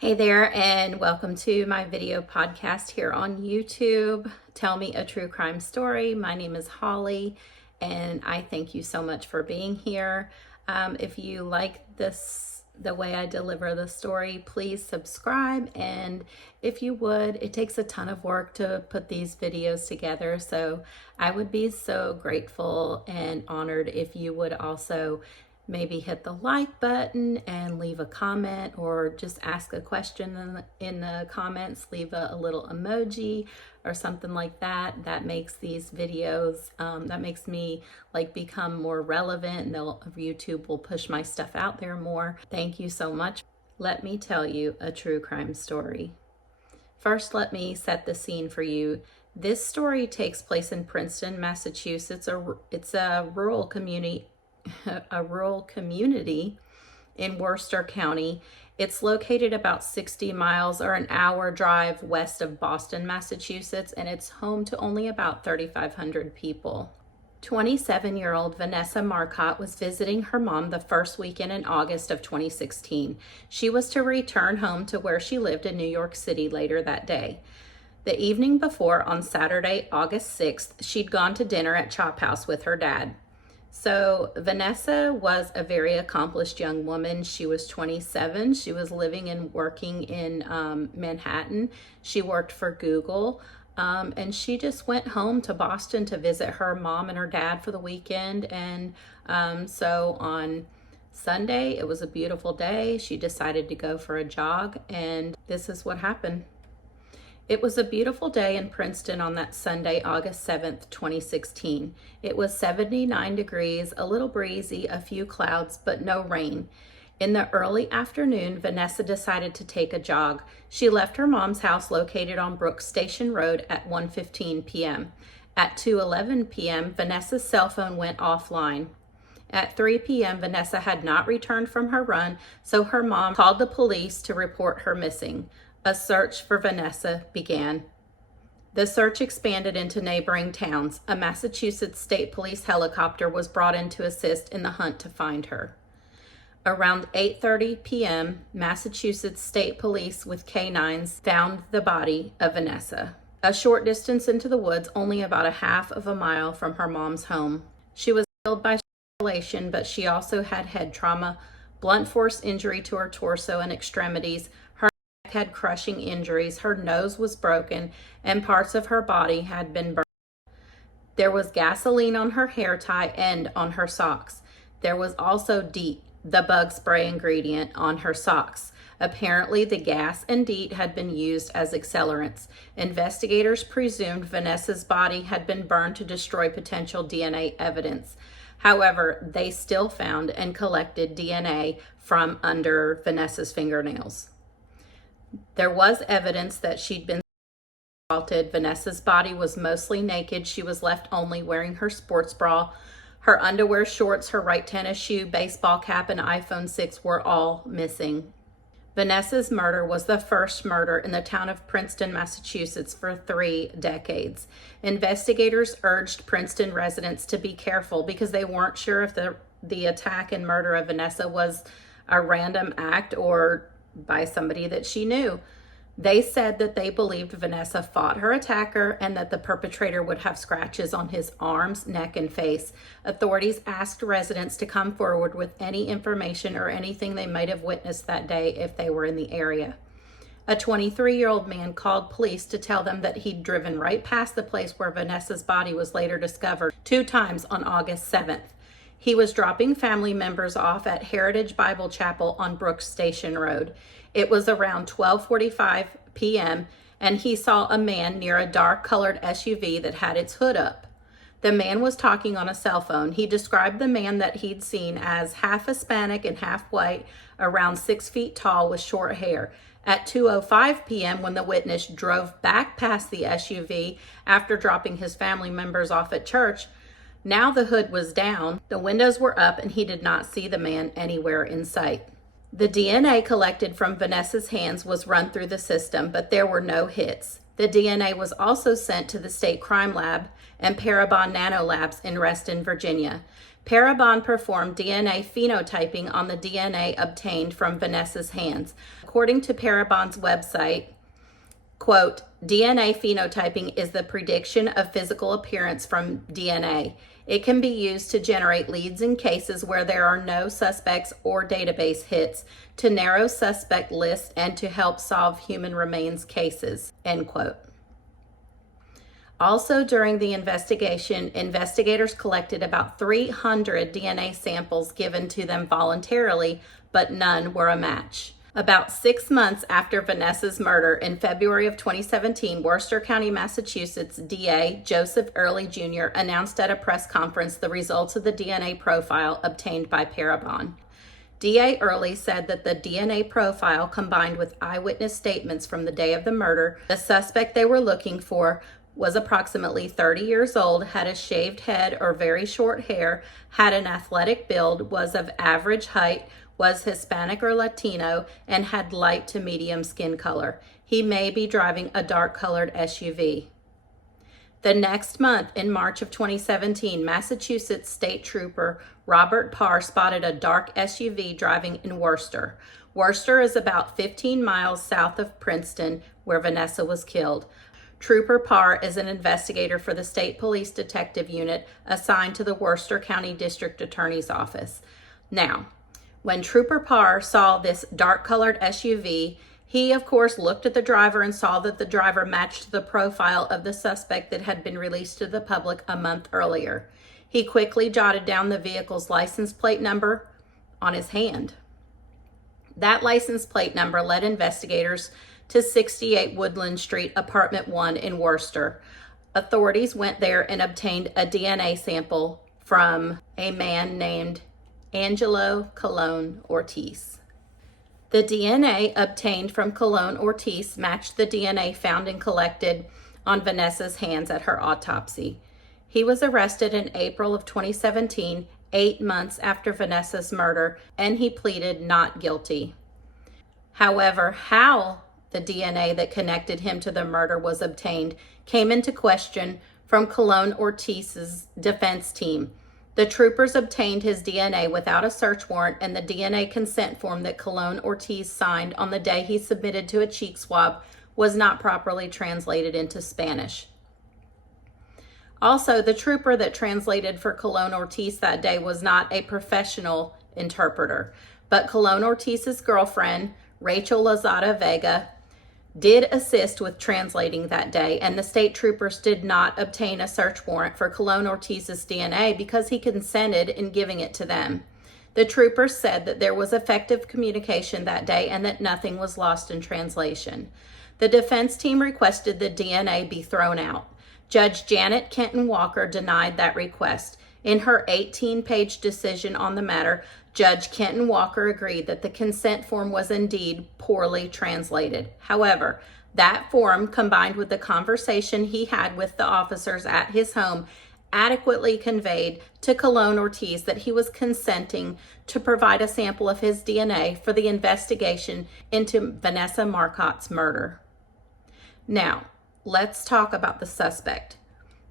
Hey there, and welcome to my video podcast here on YouTube. Tell Me a True Crime Story. My name is Holly, and I thank you so much for being here. If you like the way I deliver the story, please subscribe. And if you would, it takes a ton of work to put these videos together. So I would be so grateful and honored if you would also maybe hit the like button and leave a comment, or just ask a question in the comments. Leave a little emoji or something like that. That makes these videos, that makes me become more relevant, and YouTube will push my stuff out there more. Thank you so much. Let me tell you a true crime story. First, let me set the scene for you. This story takes place in Princeton, Massachusetts. It's a rural community in Worcester County. It's located about 60 miles or an hour drive west of Boston, Massachusetts, and it's home to only about 3,500 people. 27-year-old Vanessa Marcotte was visiting her mom the first weekend in August of 2016. She was to return home to where she lived in New York City later that day. The evening before, on Saturday, August 6th, she'd gone to dinner at Chop House with her dad. So Vanessa was a very accomplished young woman. She was 27. She was living and working in Manhattan. She worked for Google, and she just went home to Boston to visit her mom and her dad for the weekend. And so on Sunday, it was a beautiful day. She decided to go for a jog, and this is what happened. It was a beautiful day in Princeton on that Sunday, August 7th, 2016. It was 79 degrees, a little breezy, a few clouds, but no rain. In the early afternoon, Vanessa decided to take a jog. She left her mom's house located on Brooks Station Road at 1:15 p.m. At 2:11 p.m., Vanessa's cell phone went offline. At 3 p.m., Vanessa had not returned from her run, so her mom called the police to report her missing. A search for Vanessa began. The search expanded into neighboring towns. A Massachusetts State Police helicopter was brought in to assist in the hunt to find her. Around 8:30 p.m., Massachusetts State Police with canines found the body of Vanessa, a short distance into the woods, only about a half of a mile from her mom's home. She was killed by strangulation, but she also had head trauma, blunt force injury to her torso and extremities. Her had crushing injuries, her nose was broken, and parts of her body had been burned. There was gasoline on her hair tie and on her socks. There was also DEET, the bug spray ingredient, on her socks. Apparently, the gas and DEET had been used as accelerants. Investigators presumed Vanessa's body had been burned to destroy potential DNA evidence. However, they still found and collected DNA from under Vanessa's fingernails. There was evidence that she'd been assaulted. Vanessa's body was mostly naked. She was left only wearing her sports bra. Her underwear, shorts, her right tennis shoe, baseball cap, and iPhone 6 were all missing. Vanessa's murder was the first murder in the town of Princeton, Massachusetts for 3 decades. Investigators urged Princeton residents to be careful because they weren't sure if the attack and murder of Vanessa was a random act or by somebody that she knew. They said that they believed Vanessa fought her attacker and that the perpetrator would have scratches on his arms, neck, and face. Authorities asked residents to come forward with any information or anything they might have witnessed that day if they were in the area. A 23-year-old man called police to tell them that he'd driven right past the place where Vanessa's body was later discovered 2 times on August 7th. He was dropping family members off at Heritage Bible Chapel on Brooks Station Road. It was around 12:45 p.m., and he saw a man near a dark-colored SUV that had its hood up. The man was talking on a cell phone. He described the man that he'd seen as half Hispanic and half white, around 6 feet tall with short hair. At 2:05 p.m., when the witness drove back past the SUV after dropping his family members off at church, now the hood was down, the windows were up, and he did not see the man anywhere in sight. The DNA collected from Vanessa's hands was run through the system, but there were no hits. The DNA was also sent to the State Crime Lab and Parabon Nanolabs in Reston, Virginia. Parabon performed DNA phenotyping on the DNA obtained from Vanessa's hands. According to Parabon's website, quote, DNA phenotyping is the prediction of physical appearance from DNA. It can be used to generate leads in cases where there are no suspects or database hits, to narrow suspect lists, and to help solve human remains cases, end quote. Also, during the investigation, investigators collected about 300 DNA samples given to them voluntarily, but none were a match. About 6 months after Vanessa's murder in February of 2017, Worcester County, Massachusetts DA Joseph Early Jr. announced at a press conference the results of the DNA profile obtained by Parabon. DA Early said that the DNA profile, combined with eyewitness statements from the day of the murder, the suspect they were looking for was approximately 30 years old, had a shaved head or very short hair, had an athletic build, was of average height, was Hispanic or Latino, and had light to medium skin color. He may be driving a dark-colored SUV. The next month, in March of 2017, Massachusetts State Trooper Robert Parr spotted a dark SUV driving in Worcester. Worcester is about 15 miles south of Princeton, where Vanessa was killed. Trooper Parr is an investigator for the State Police Detective Unit assigned to the Worcester County District Attorney's Office. Now, when Trooper Parr saw this dark-colored SUV, he, of course, looked at the driver and saw that the driver matched the profile of the suspect that had been released to the public a month earlier. He quickly jotted down the vehicle's license plate number on his hand. That license plate number led investigators to 68 Woodland Street, Apartment 1 in Worcester. Authorities went there and obtained a DNA sample from a man named Angelo Colon Ortiz. The DNA obtained from Colon Ortiz matched the DNA found and collected on Vanessa's hands at her autopsy. He was arrested in April of 2017, 8 months after Vanessa's murder, and he pleaded not guilty. However, how the DNA that connected him to the murder was obtained came into question from Colon Ortiz's defense team. The troopers obtained his DNA without a search warrant, and the DNA consent form that Colon Ortiz signed on the day he submitted to a cheek swab was not properly translated into Spanish. Also, the trooper that translated for Colon Ortiz that day was not a professional interpreter, but Colon Ortiz's girlfriend, Rachel Lozada Vega, did assist with translating that day, and the state troopers did not obtain a search warrant for Colon Ortiz's DNA because he consented in giving it to them. The troopers said that there was effective communication that day and that nothing was lost in translation. The defense team requested the DNA be thrown out. Judge Janet Kenton Walker denied that request. In her 18-page decision on the matter, Judge Kenton Walker agreed that the consent form was indeed poorly translated. However, that form, combined with the conversation he had with the officers at his home, adequately conveyed to Colon Ortiz that he was consenting to provide a sample of his DNA for the investigation into Vanessa Marcotte's murder. Now, let's talk about the suspect.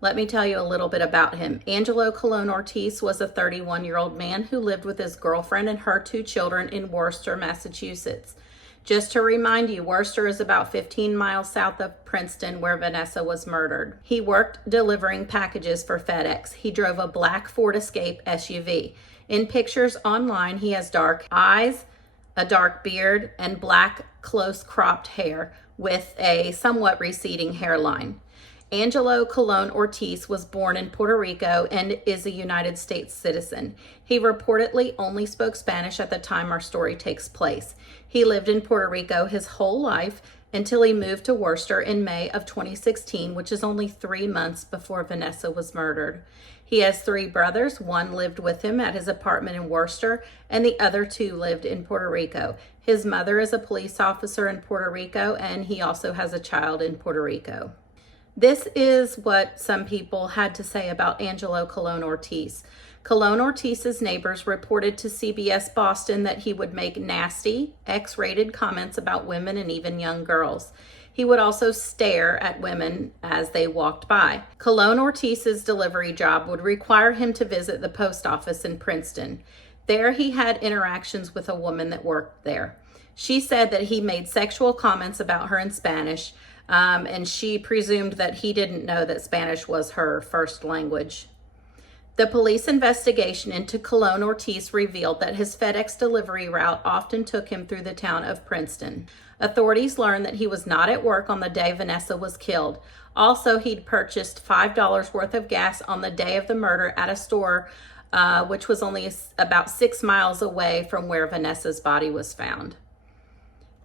Let me tell you a little bit about him. Angelo Colon Ortiz was a 31-year-old man who lived with his girlfriend and her 2 children in Worcester, Massachusetts. Just to remind you, Worcester is about 15 miles south of Princeton, where Vanessa was murdered. He worked delivering packages for FedEx. He drove a black Ford Escape SUV. In pictures online, he has dark eyes, a dark beard, and black, close-cropped hair with a somewhat receding hairline. Angelo Colon Ortiz was born in Puerto Rico and is a United States citizen. He reportedly only spoke Spanish at the time our story takes place. He lived in Puerto Rico his whole life until he moved to Worcester in May of 2016, which is only 3 months before Vanessa was murdered. He has 3 brothers. One lived with him at his apartment in Worcester, and the other 2 lived in Puerto Rico. His mother is a police officer in Puerto Rico, and he also has a child in Puerto Rico. This is what some people had to say about Angelo Colon Ortiz. Colon Ortiz's neighbors reported to CBS Boston that he would make nasty, X-rated comments about women and even young girls. He would also stare at women as they walked by. Colon Ortiz's delivery job would require him to visit the post office in Princeton. There he had interactions with a woman that worked there. She said that he made sexual comments about her in Spanish, and she presumed that he didn't know that Spanish was her first language. The police investigation into Colon Ortiz revealed that his FedEx delivery route often took him through the town of Princeton. Authorities learned that he was not at work on the day Vanessa was killed. Also, he'd purchased $5 worth of gas on the day of the murder at a store, which was only about 6 miles away from where Vanessa's body was found.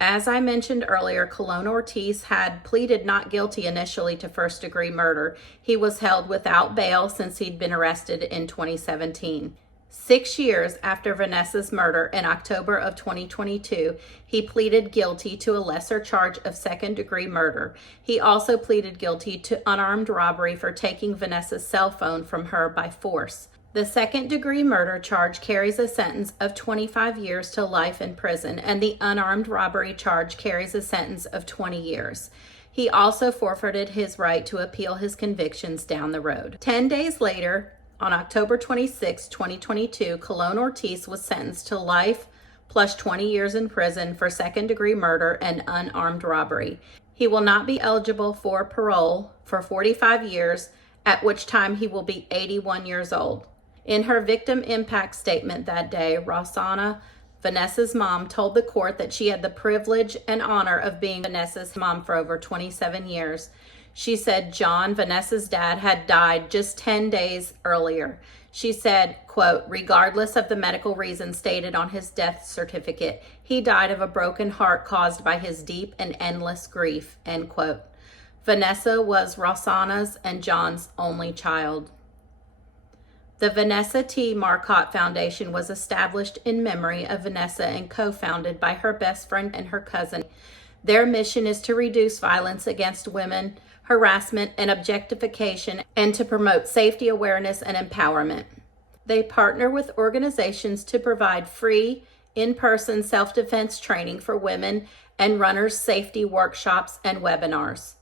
As I mentioned earlier, Colon Ortiz had pleaded not guilty initially to first-degree murder. He was held without bail since he'd been arrested in 2017. 6 years after Vanessa's murder in October of 2022, he pleaded guilty to a lesser charge of second-degree murder. He also pleaded guilty to unarmed robbery for taking Vanessa's cell phone from her by force. The second-degree murder charge carries a sentence of 25 years to life in prison, and the unarmed robbery charge carries a sentence of 20 years. He also forfeited his right to appeal his convictions down the road. 10 days later, on October 26, 2022, Colon Ortiz was sentenced to life plus 20 years in prison for second-degree murder and unarmed robbery. He will not be eligible for parole for 45 years, at which time he will be 81 years old. In her victim impact statement that day, Roxana, Vanessa's mom, told the court that she had the privilege and honor of being Vanessa's mom for over 27 years. She said John, Vanessa's dad, had died just 10 days earlier. She said, quote, regardless of the medical reason stated on his death certificate, he died of a broken heart caused by his deep and endless grief, end quote. Vanessa was Roxana's and John's only child. The Vanessa T. Marcotte Foundation was established in memory of Vanessa and co-founded by her best friend and her cousin. Their mission is to reduce violence against women, harassment, and objectification, and to promote safety awareness and empowerment. They partner with organizations to provide free, in-person self-defense training for women and runners' safety workshops and webinars.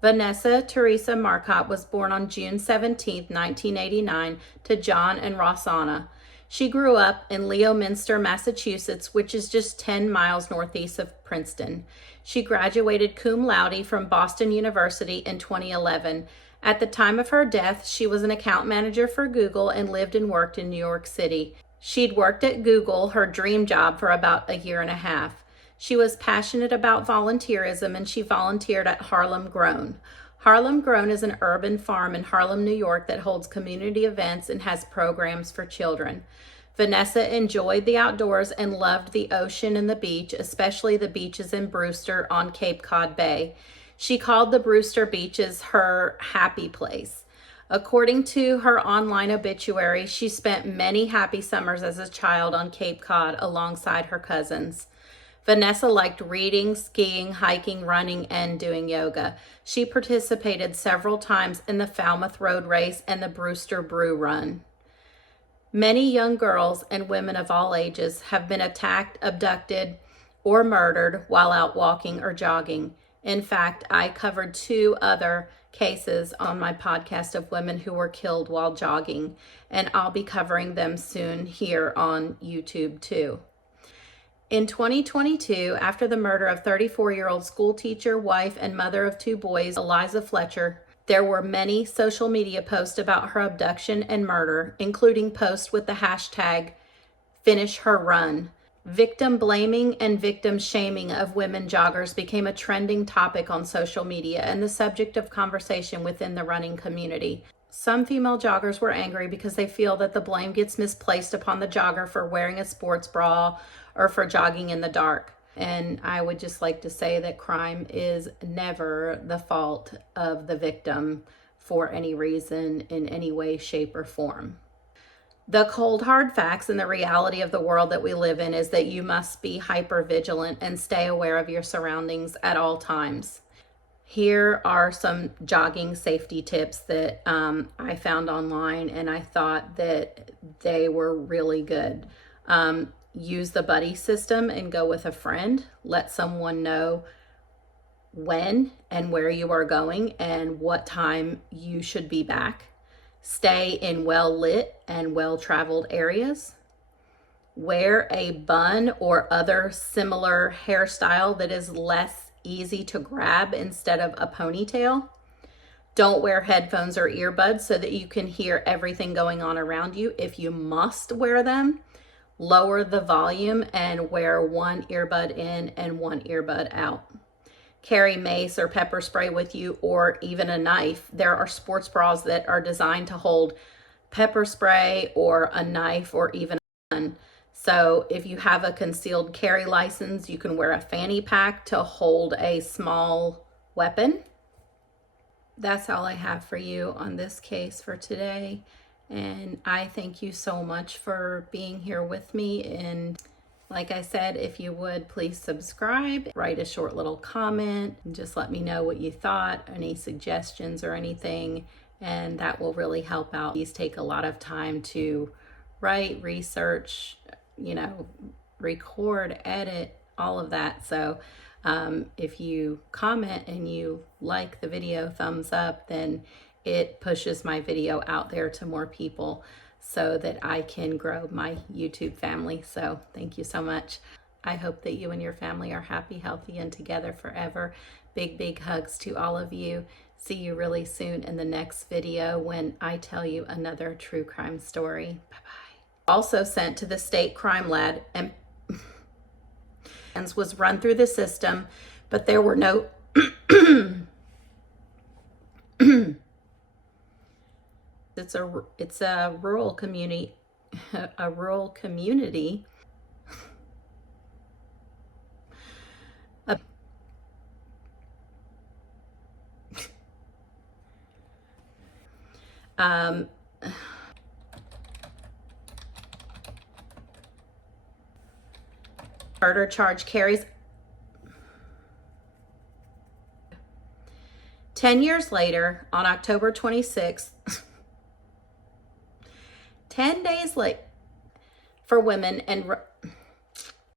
Vanessa Teresa Marcotte was born on June 17, 1989, to John and Roxana. She grew up in Leominster, Massachusetts, which is just 10 miles northeast of Princeton. She graduated cum laude from Boston University in 2011. At the time of her death, she was an account manager for Google and lived and worked in New York City. She'd worked at Google, her dream job, for about a year and a half. She was passionate about volunteerism, and she volunteered at Harlem Grown. Harlem Grown is an urban farm in Harlem, New York that holds community events and has programs for children. Vanessa enjoyed the outdoors and loved the ocean and the beach, especially the beaches in Brewster on Cape Cod Bay. She called the Brewster beaches her happy place. According to her online obituary, she spent many happy summers as a child on Cape Cod alongside her cousins. Vanessa liked reading, skiing, hiking, running, and doing yoga. She participated several times in the Falmouth Road Race and the Brewster Brew Run. Many young girls and women of all ages have been attacked, abducted, or murdered while out walking or jogging. In fact, I covered 2 other cases on my podcast of women who were killed while jogging, and I'll be covering them soon here on YouTube too. In 2022, after the murder of 34-year-old schoolteacher, wife, and mother of 2 boys, Eliza Fletcher, there were many social media posts about her abduction and murder, including posts with the hashtag #FinishHerRun. Victim blaming and victim shaming of women joggers became a trending topic on social media and the subject of conversation within the running community. Some female joggers were angry because they feel that the blame gets misplaced upon the jogger for wearing a sports bra or for jogging in the dark. And I would just like to say that crime is never the fault of the victim for any reason, in any way, shape, or form. The cold, hard facts and the reality of the world that we live in is that you must be hyper vigilant and stay aware of your surroundings at all times. Here are some jogging safety tips that I found online, and I thought that they were really good. Use the buddy system and go with a friend. Let someone know when and where you are going and what time you should be back. Stay in well-lit and well-traveled areas. wear a bun or other similar hairstyle that is less easy to grab instead of a ponytail. Don't wear headphones or earbuds so that you can hear everything going on around you. If you must wear them, lower the volume and wear one earbud in and one earbud out. Carry mace or pepper spray with you, or even a knife. There are sports bras that are designed to hold pepper spray or a knife or even a gun. So if you have a concealed carry license, you can wear a fanny pack to hold a small weapon. That's all I have for you on this case for today. And I thank you so much for being here with me. And like I said, if you would please subscribe, write a short little comment, and just let me know what you thought, any suggestions or anything. And that will really help out. These take a lot of time to write, research, record, edit, all of that. So if you comment and you like the video, thumbs up, then it pushes my video out there to more people so that I can grow my YouTube family. So thank you so much. I hope that you and your family are happy, healthy, and together forever. Big, big hugs to all of you. See you really soon in the next video when I tell you another true crime story. Bye-bye. Also sent to the state crime lab and was run through the system, but there were no it's a rural community murder charge carries 10 years later, on October 26th, 10 days late for women and